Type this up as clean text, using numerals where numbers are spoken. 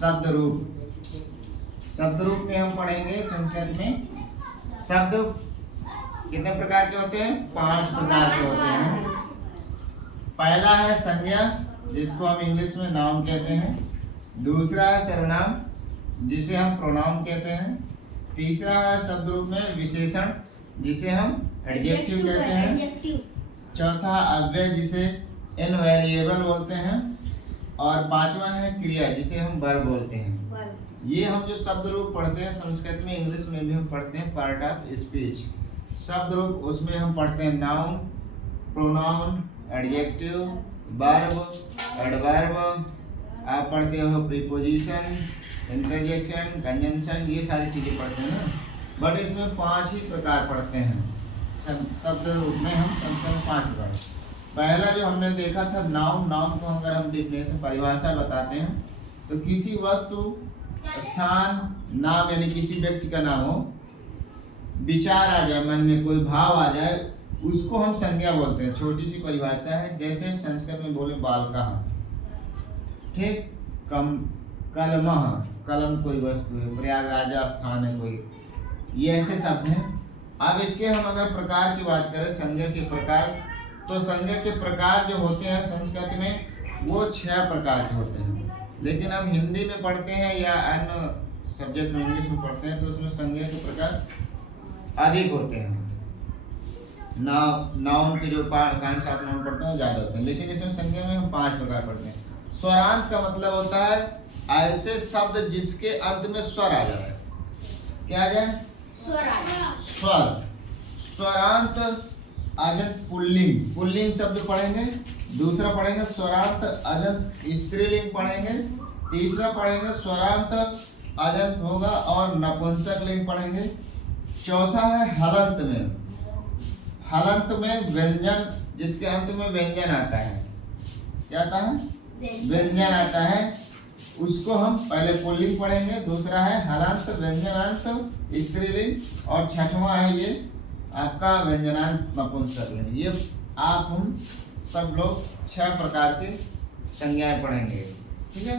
शब्द रूप। शब्द रूप में हम पढ़ेंगे संस्कृत में शब्द कितने प्रकार के होते हैं? 5 प्रकार के होते हैं। पहला है संज्ञा, जिसको हम इंग्लिश में नाउन कहते हैं। दूसरा है सर्वनाम, जिसे हम प्रोनाउन कहते हैं। तीसरा है शब्द रूप में विशेषण, जिसे हम एडजेक्टिव कहते हैं। चौथा अव्यय, जिसे इनवेरिएबल बोलते हैं। और पांचवा है क्रिया, जिसे हम वर्ब बोलते हैं। ये हम जो शब्द रूप पढ़ते हैं संस्कृत में, इंग्लिश में भी हम पढ़ते हैं पार्ट ऑफ स्पीच। शब्द रूप उसमें हम पढ़ते हैं noun, pronoun, adjective, verb, adverb, आप पढ़ते हो प्रीपोजिशन, इंटरजेक्शन, कंजंक्शन, ये सारी चीजें पढ़ते हैं ना। बट इसमें 5 ही प्रकार पढ़ते हैं शब्द रूप में। हम संस्कृत में 5 प्रकार। पहला जो हमने देखा था नाउन। नाउन को अगर हम डेफिनेशन परिभाषा बताते हैं तो किसी वस्तु, स्थान, नाम यानी किसी व्यक्ति का नाम हो, विचार आ जाए, मन में कोई भाव आ जाए, उसको हम संज्ञा बोलते हैं। छोटी सी परिभाषा है, जैसे संस्कृत में बोले बालकः, ठीक। कलमः, कलम कोई वस्तु है, प्रयागराज स्थान है कोई, ये ऐसे शब्द हैं। अब इसके हम अगर प्रकार की बात करें, संज्ञा के प्रकार, तो संज्ञा के प्रकार जो होते हैं संस्कृत में वो 6 प्रकार के होते हैं। लेकिन अब हिंदी में पढ़ते हैं या अन्य सब्जेक्ट में इंग्लिश में पढ़ते हैं तो उसमें संज्ञा के प्रकार अधिक होते हैं। नाउन के जो 5 7 नाउन पढ़ते हैं ज्यादा होते हैं, लेकिन इसमें संज्ञा में हम 5 प्रकार पढ़ते हैं। स्वरांत का मतलब होता है ऐसे शब्द जिसके अंत में स्वर आ जाए। क्या आ जाए? स्वर। स्वरांत अजंत पुल्लिंग, पुल्लिंग शब्द पढ़ेंगे। दूसरा पढ़ेंगे स्वरांत अजंत स्त्रीलिंग पढ़ेंगे। तीसरा पढ़ेंगे स्वरांत अजंत होगा और नपुंसक लिंग पढ़ेंगे। चौथा है हलंत में। हलंत में व्यंजन, जिसके अंत में व्यंजन आता है। क्या आता है? व्यंजन आता है, उसको हम पहले पुल्लिंग पढ़ेंगे। दूसरा है हलांत व्यंजनांत स्त्रीलिंग और छठवां है ये आपका व्यंजनांत नपुंसक लिंग। ये आप हम सब लोग 6 प्रकार के संज्ञाएं पढ़ेंगे, ठीक है।